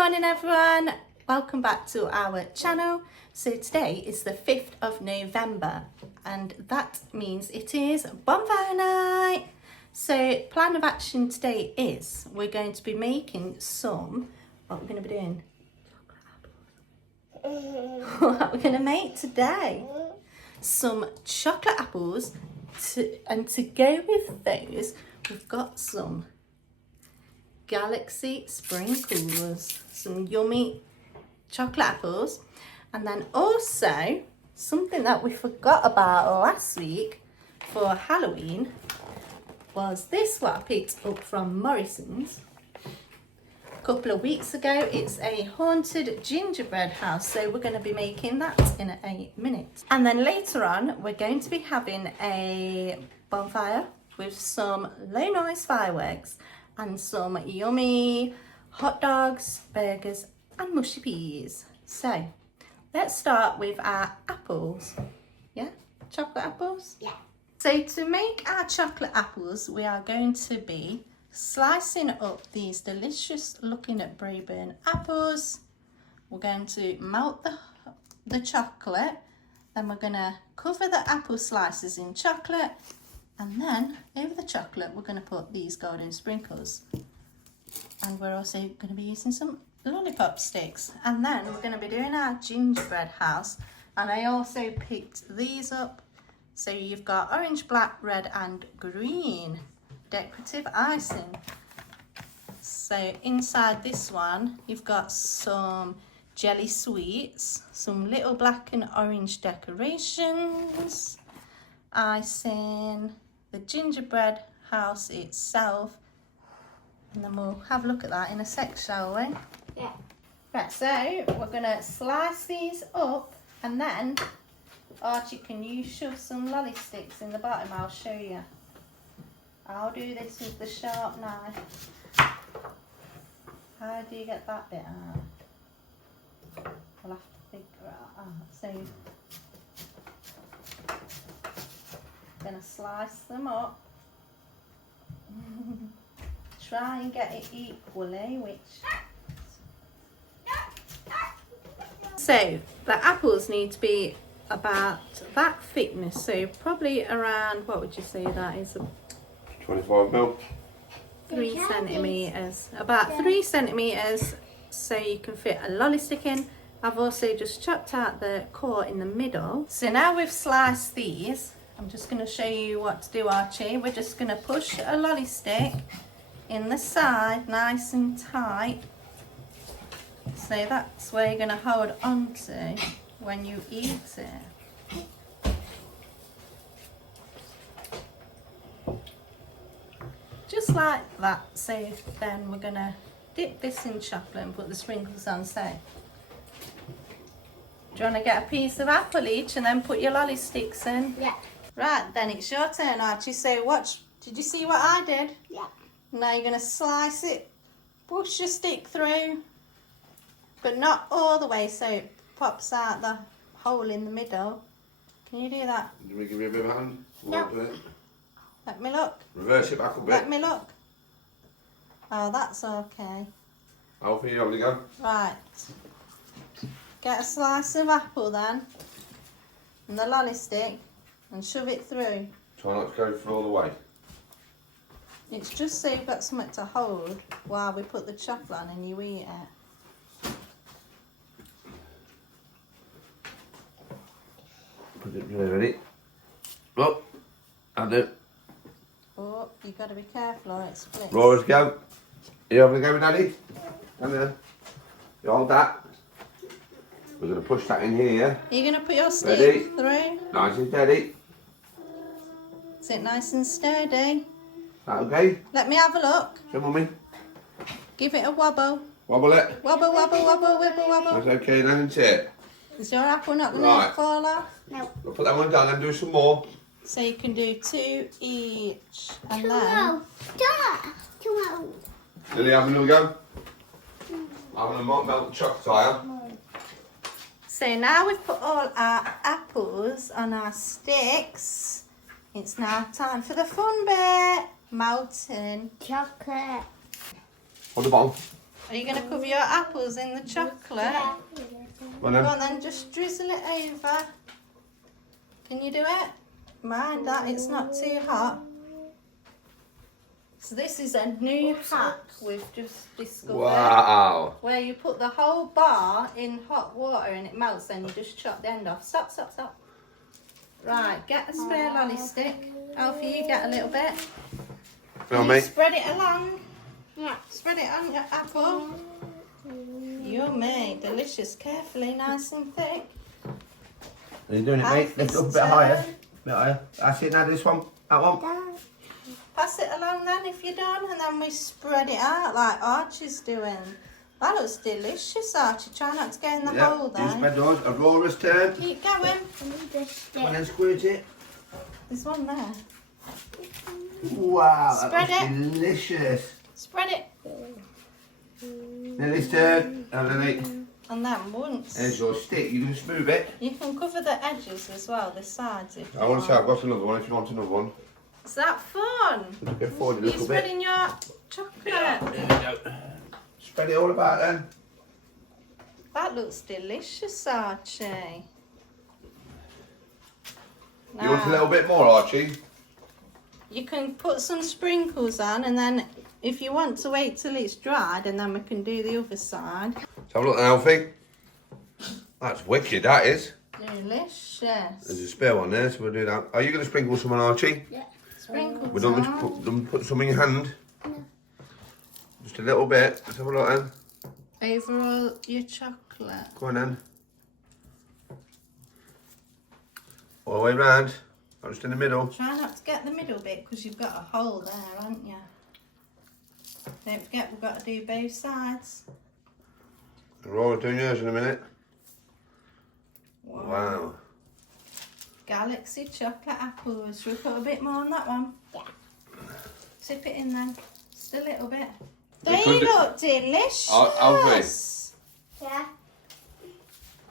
morning everyone, welcome back to our channel. So today is the 5th of November and that means it is Bonfire Night. So plan of action today is we're going to be making some, what we're going to be doing? What we're going to make today? Some chocolate apples and to go with those we've got some Galaxy sprinkles, some yummy chocolate apples, and then also something that we forgot about last week for Halloween was this, what I picked up from Morrison's a couple of weeks ago. It's a haunted gingerbread house, so we're going to be making that in a minute. And then later on we're going to be having a bonfire with some low noise fireworks and some yummy hot dogs, burgers and mushy peas. So let's start with our apples. Yeah, chocolate apples? Yeah. So to make our chocolate apples, we are going to be slicing up these delicious looking Braeburn apples. We're going to melt the chocolate, then we're going to cover the apple slices in chocolate, and then over the chocolate we're going to put these golden sprinkles, and we're also going to be using some lollipop sticks, and then we're going to be doing our gingerbread house. And I also picked these up, so you've got orange, black, red and green decorative icing. So inside this one you've got some jelly sweets, some little black and orange decorations, icing, the gingerbread house itself, and then we'll have a look at that in a sec, shall we? Yeah. Right, so we're going to slice these up, and then Archie, can you shove some lolly sticks in the bottom? I'll show you. I'll do this with the sharp knife. How do you get that bit out? We'll have to figure it out. So going to slice them up. Try and get it equally, so the apples need to be about that thickness, so probably around, what would you say that is? 25 mil. 3 centimetres, about 3 centimetres, so you can fit a lolly stick in. I've also just chopped out the core in the middle. So now we've sliced these, I'm just going to show you what to do, Archie. We're just going to push a lolly stick in the side nice and tight, so that's where you're going to hold on to when you eat it. Just like that. So then we're going to dip this in chocolate and put the sprinkles on. So do you want to get a piece of apple each and then put your lolly sticks in? Yeah. Right, then it's your turn, Archie. So watch, did you see what I did? Yeah. Now you're going to slice it, push your stick through, but not all the way so it pops out the hole in the middle. Can you do that? Do we give you a bit of a hand? No. Do it. Let me look. Reverse it back a bit. Let me look. Oh, that's okay. How for you, have a go? Right. Get a slice of apple then, and the lolly stick, and shove it through. Try not to go through all the way. It's just so you've got something to hold while we put the chocolate on and you eat it. Put it ready. Up. And it. Oh, you've got to be careful or it splits. Roars go. You having a go with Daddy? Come here. You hold that. We're going to push that in here. Are you going to put your stick Ready? through? Nice and steady. Is it nice and sturdy? That okay? Let me have a look. Come on, me. Give it a wobble. Wobble it. Wobble, wobble, wobble, wibble, wobble. That's okay then, isn't it? Is your apple not going Right. to fall off? No. We'll put that one down and do some more. So you can do 2 each. And then... Tomorrow. Tomorrow. Lily, having a go? I'm going to melt the chocolate tire. So now we've put all our apples on our sticks. It's now time for the fun bit. Melting. Chocolate. On the bottom. Are you going to cover your apples in the chocolate? Yeah. Come on Go then. on then, just drizzle it over. Can you do it? Mind that it's not too hot. So this is a new hack we've just discovered. Wow. Where you put the whole bar in hot water and it melts, then you just chop the end off. Stop, stop, stop. Right, get a spare lolly stick. Alfie, you get a little bit. Come on, You mate. spread it along. Yeah. Spread it on your apple. Yummy, delicious. Carefully, nice and thick. Are you doing it, mate? Lift it up a bit higher. Bit higher. That's it now, this one. That one. Pass it along then if you're done, and then we spread it out like Archie's doing. That looks delicious, Archie. Try not to go in the hole You then. spread yours. Aurora's turn. Keep going. Come on then, squirt it. There's one there. Wow, Spread that it. looks delicious. Spread it. Lily's turn. And Lily, And then once. there's your stick. You can just move it. You can cover the edges as well, the sides if you I want to say want. I've got another one if you want another one. Is that fun? Just go forward a Are you little bit. spreading your chocolate? There we go. Spread it all about then. That looks delicious, Archie. You want a Now, little bit more, Archie? you can put some sprinkles on, and then if you want to wait till it's dried, and then we can do the other side. Let's have a look then, Alfie. That's wicked, that is. Delicious. There's a spare one there, so we'll do that. Are you going to sprinkle some on, Archie? Sprinkles We don't want on. to put some in your hand. Just a little bit. Let's have a look then. Over all your chocolate. Go on then. All the way round. Not just in the middle. Try not to get the middle bit because you've got a hole there, haven't you? Don't forget we've got to do both sides. Aurora's doing yours in a minute. Wow. Galaxy chocolate apples. Should we put a bit more on that one? Yeah. Tip it in then. Just a little bit. You They could do- look delicious. Alfie. Yeah.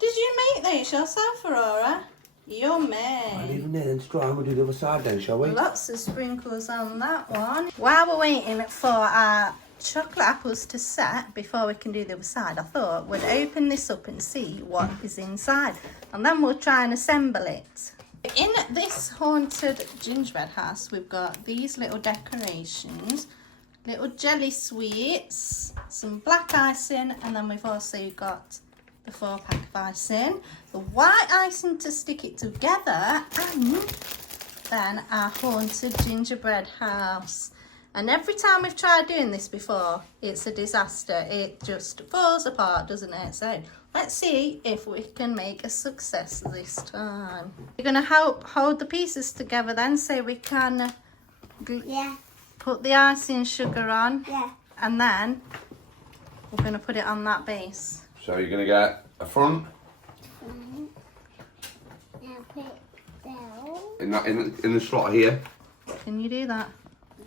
Did you make those yourself, Aurora? Yummy. Even then, it's dry. We'll do the other side then, shall we? Lots of sprinkles on that one. While we're waiting for our chocolate apples to set before we can do the other side, I thought we'd open this up and see what is inside, and then we'll try and assemble it. In this haunted gingerbread house, we've got these little decorations, little jelly sweets, some black icing, and then we've also got the 4-pack of icing, the white icing to stick it together, and then our haunted gingerbread house. And every time we've tried doing this before, it's a disaster. It just falls apart, doesn't it? So let's see if we can make a success this time. You're going to help hold the pieces together then, so we can Yeah. put the icing sugar on, Yeah. and then we're going to put it on that base. So you're going to get a front Now put it down. in the slot here. Can you do that?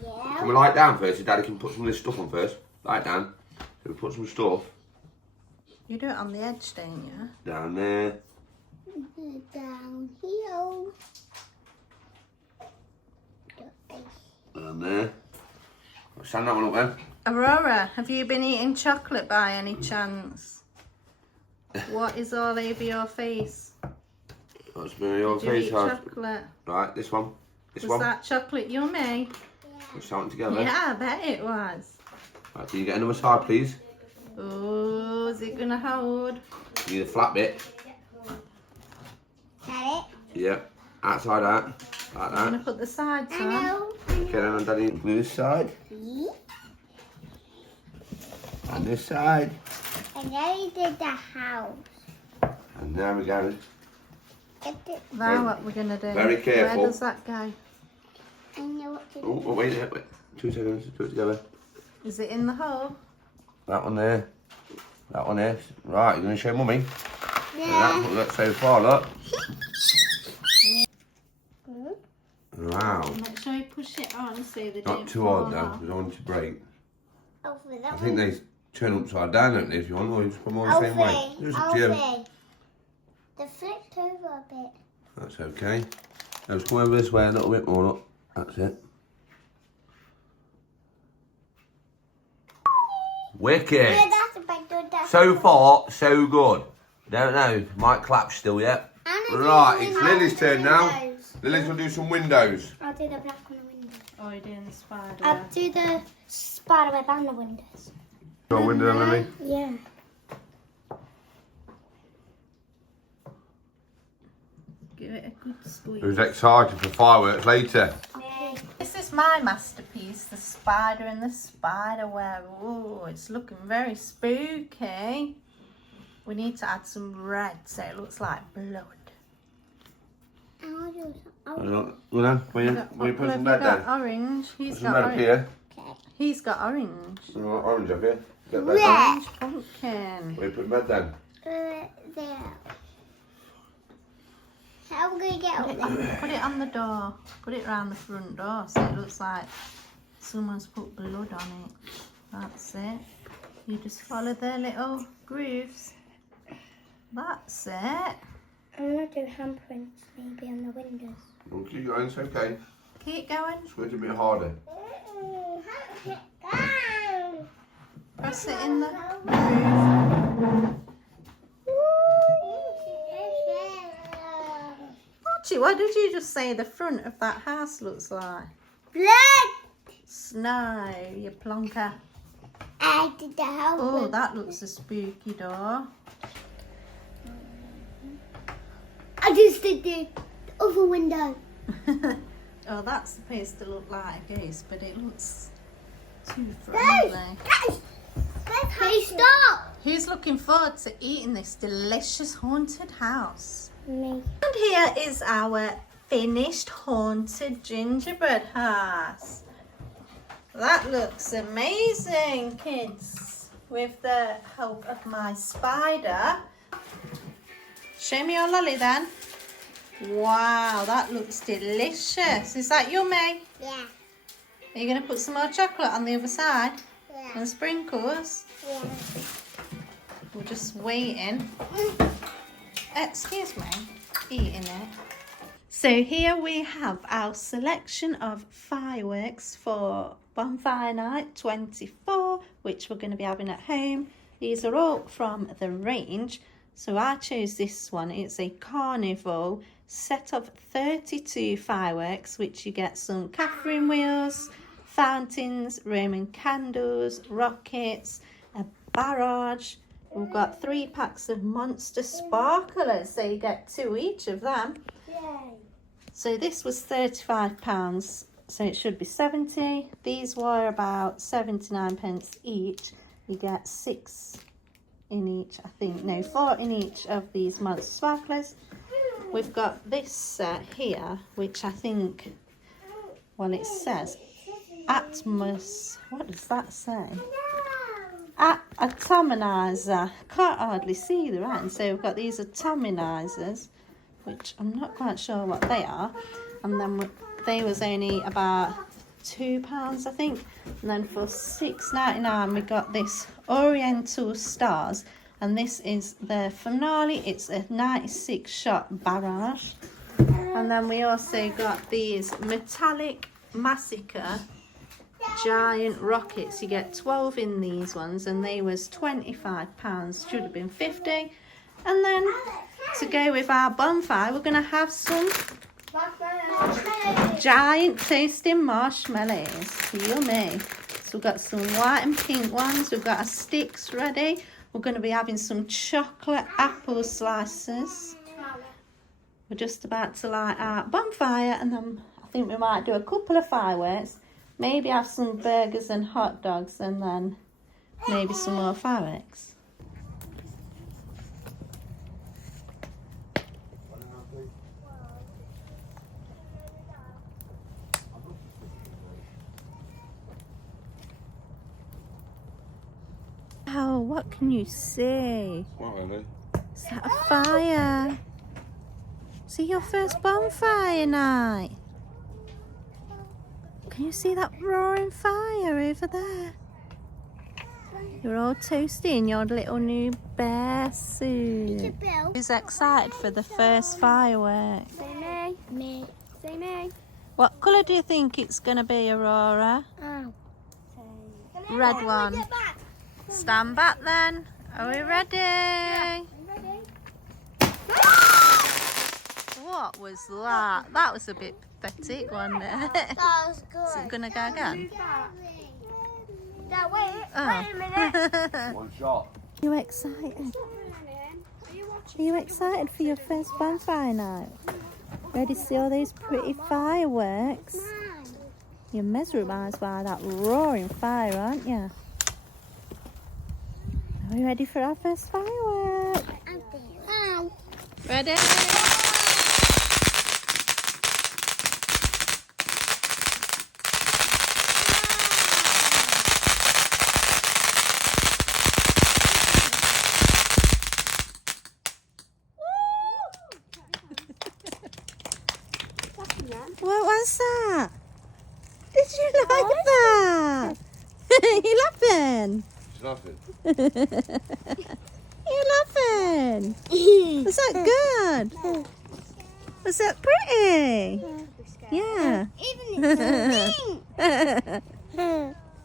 Yeah. Can we lie it down first so Daddy can put some of this stuff on first? Lie it down. So we put some stuff You do it on the edge, don't you? down there. Put it down here. Down there. Stand that one up then. Aurora, have you been eating chocolate by any chance? What is all over your face? That's been your Did you face eat hard. chocolate? Right, this one. This Was one. that chocolate yummy? Let's start it together. Yeah, I bet it was. Right, can you get another side, please? Oh, is it gonna hold? You need a flat bit. Got Yeah. Outside out. Like I'm gonna that. put the sides it? I on. know. Okay, then on Daddy. This side. See? And this side. And then we did the house. And there we go. Get it. Now what we're gonna do? Very careful. Where does that go? I know what to do. Oh, wait. 2 seconds. Do it together. Is it in the hole? That one there. That one there. Right, you're going to show Mummy. Yeah. That's what we got so far, look. Wow. Make sure you push it on so they Not don't too fall hard though, off. we don't want it to break. Over that I think one. they turn upside down, don't they, if you want, or you just put them all the same way. Just up to you. They flipped over a bit. That's okay. Now just come over this way a little bit more, look. That's it. Wicked. Yeah, that's a big good. So far, so good. Don't know. Might clap still yet. Right, it's Lily's turn now. Lily's will do some windows. I'll do the black on the windows. Oh, you're doing the spider. I'll do the spider web and the windows. Got a window then, Lily? Yeah. Give it a good squeeze. Who's excited for fireworks later? This is my masterpiece, the spider and the spider web. Oh, it's looking very spooky. We need to add some red so it looks like blood. I'll do Well then, will you put some red got down? orange. He's Put some got red up orange. here. He's got orange. Some orange up here. Get red Red. down. Orange pumpkin. Will you put red down? there. How are we going to get up there? Put it on the door. Put it around the front door so it looks like someone's put blood on it. That's it. You just follow the little grooves. That's it. I'm going to do handprints maybe on the windows. We'll keep going, it's okay. Keep going. Squirt a bit harder. Press it in the groove. Archie, what did you just say the front of that house looks like? Blood! Snow, you plonker. I did the house. Oh, that looks a spooky door. I just did the other window. Oh, that's supposed to look like a ghost, but it looks too Guys! friendly. Guys! Hey, stop! Who's looking forward to eating this delicious haunted house? Me. And here is our finished haunted gingerbread house. That looks amazing, kids. With the help of my spider. Show me your lolly then. Wow, that looks delicious. Is that yummy? Yeah. Are you going to put some more chocolate on the other side? Yeah. And sprinkles? Yeah. We're just waiting. Excuse me, eating it. So here we have our selection of fireworks for Bonfire Night 24, which we're going to be having at home. These are all from the range. So I chose this one. It's a carnival set of 32 fireworks, which you get some Catherine wheels, fountains, Roman candles, rockets, a barrage. We've got 3 packs of monster sparklers, so you get 2 each of them. Yay. So this was £35, so it should be 70. These were about 79p each. You get 6 in each, I think. No, 4 in each of these monster sparklers. We've got this set here, which I think, well, it says Atmos. What does that say? Atomizer. Can't hardly see the writing. So we've got these atomizers, which I'm not quite sure what they are. And then they was only about £2, I think. And then for $6.99 we got this Oriental Stars, and this is the finale. It's a 96 shot barrage. And then we also got these metallic massacre giant rockets. You get 12 in these ones, and they was £25, should have been 50. And then to go with our bonfire, we're going to have some giant toasting marshmallows. Yummy. So we've got some white and pink ones. We've got our sticks ready. We're going to be having some chocolate apple slices. We're just about to light our bonfire, and then I think we might do a couple of fireworks. Maybe have some burgers and hot dogs, and then maybe some more fireworks. Oh, what can you see? What, Lily? Is that a fire? See your first bonfire night? Can you see that roaring fire over there? You're all toasty in your little new bear suit. Who's excited for the first firework? Say me. Me. Say me. What colour do you think it's going to be, Aurora? Oh. Red one. Stand back then. Are we ready? Ready? What was that? That was a bit pathetic, wasn't it? That was good. Is it gonna go again? Now wait Oh. a minute. One shot. Are you excited? Are you excited for your first bonfire night? Ready to see all these pretty fireworks? You're mesmerised by that roaring fire, aren't you? Are we ready for our first firework? Ready? What was that? Did you like that? You laughing? She's laughing. You laughing? Was that good? Was that pretty? Yeah.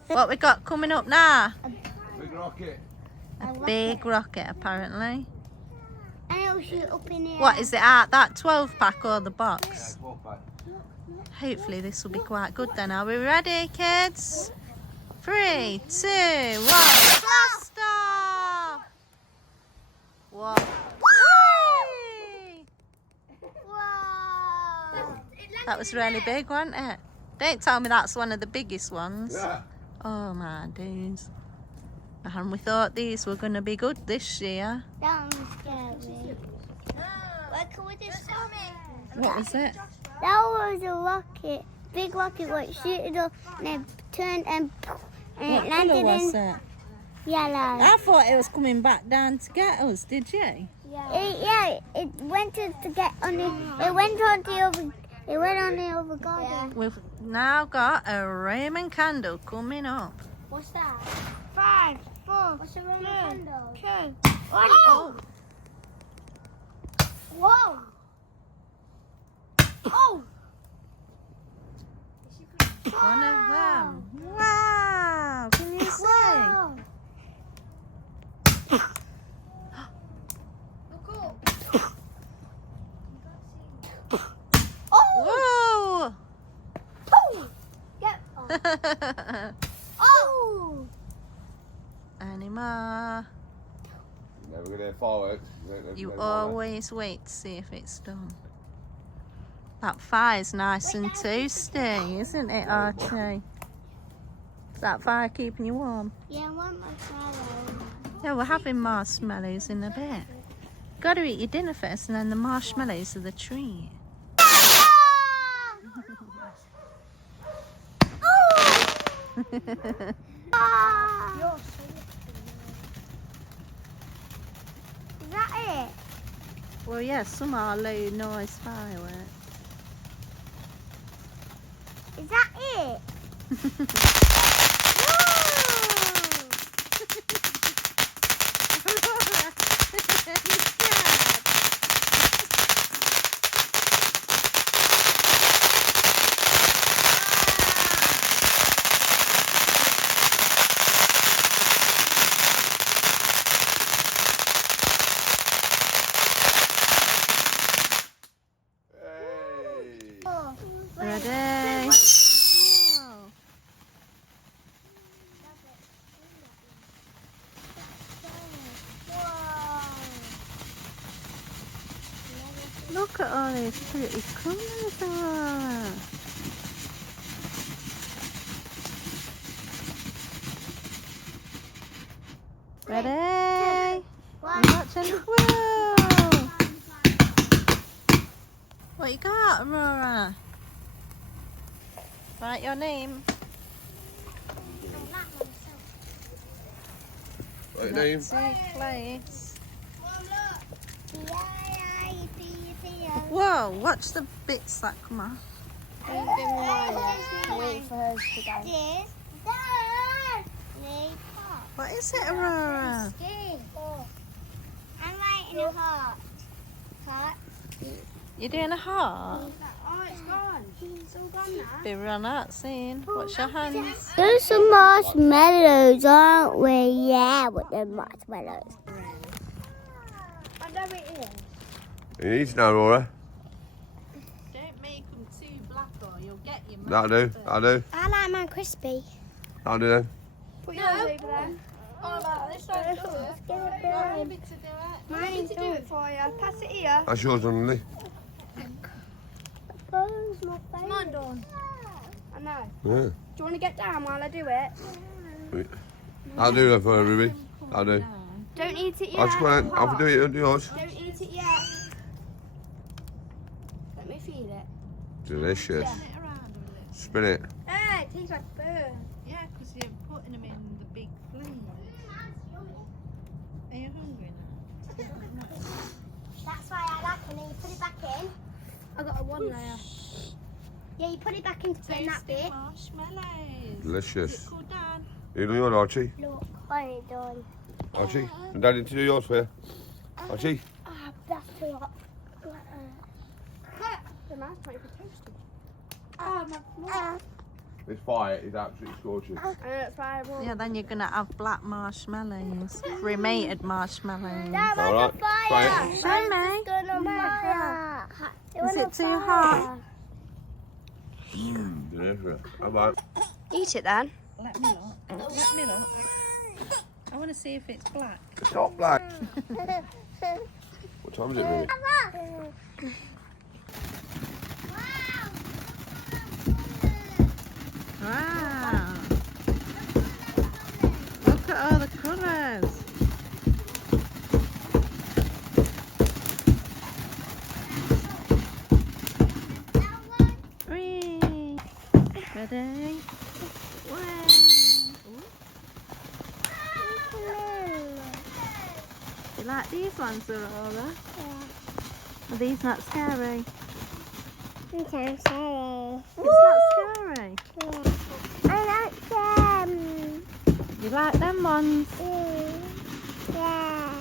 What we got coming up now? Big rocket. A big rocket, apparently. And it'll shoot up in the air. What is it at? That 12 pack or the box? Yeah, 12 pack. Hopefully this will be quite good then. Are we ready, kids? 3, 2, 1. Blast off! What? Whee! Whoa! That was really big, wasn't it? Don't tell me that's one of the biggest ones. Yeah. Oh my days. And we thought these were going to be good this year. That one was scary. Where can we just What was it? That was a rocket. Big rocket what shooted up and then turned and What it colour landed was in it? yellow. I thought it was coming back down to get us, did you? It went to get on the. It went on the other. It went on the other garden. We've now got a Roman candle coming up. What's that? 5, 4. What's a Roman candle? 2, 1. Oh! Whoa! Oh! One of them. Wow! Can you see? Whoa! Look up. Oh! Whoa! Oh! Yep. Oh! Any more? Never gonna have fireworks. You always wait to see if it's done. That fire's nice and toasty, isn't it, Archie? Is that fire keeping you warm? Yeah, I want marshmallows. Yeah, we're having marshmallows in a bit. Got to eat your dinner first, and then the marshmallows are the treat. Is that it? Well, yeah, some are low noise fireworks. Is that it? Ready? Look at all these pretty colours. Ready? One. I'm watching. Whoa! What you got, Aurora? Write your name. Right, name. Place. Whoa, watch the bits that come off. Wait for her to go. What is it, Aurora? I'm writing a heart. Heart. You're doing a heart? Oh, it's gone. It's all gone now. Be run out soon. Watch your hands. There's some marshmallows, aren't we? Yeah, with the marshmallows. I know it is. You need to know, Laura. Don't make them too black or you'll get your That'll do. That'll do. I like mine crispy. That'll do then. Put yours over there. Oh, like this one. Maybe to do it. Mine to do it for you. Pass it here. That's yours, Lily. Come on, Dawn. I know. Yeah. Do you want to get down while I do it? I'll do that for her, Ruby. I'll do. Don't eat it yet. I'll just go ahead. I'll do it. Do yours. Don't eat it yet. Let me feel it. Delicious. Spin it around a little. Spin it. Hey, it tastes like burn. Yeah, because you're putting them in the big flame. Are you hungry now? That's why I like it. And then you put it back in. I got a one layer. Yeah, you put it back into that Toasted bit. marshmallows. Delicious. Is it cool down? You do yours, Archie. Look, I ain't done. Archie. And Daddy to do yours for you. Archie. Ah, that's too hot. The nice might be toasted. Oh, my. This fire is absolutely scorching. I know it's why I won't. Yeah, then you're going to have black marshmallows. Cremated marshmallows. That was Alright, a fire. fire. Bye, mate. It's on fire. Is it too hot? Delicious. How about? Eat it then. Let me look. Let me look. I want to see if it's black. It's not black. What time is it, Ruby? Wow. Look at all the colours. Whee. Ready? Wow. You like these ones, Aurora? Are these not scary? I'm sorry. It's not scary. I like them. You like them ones? Yeah.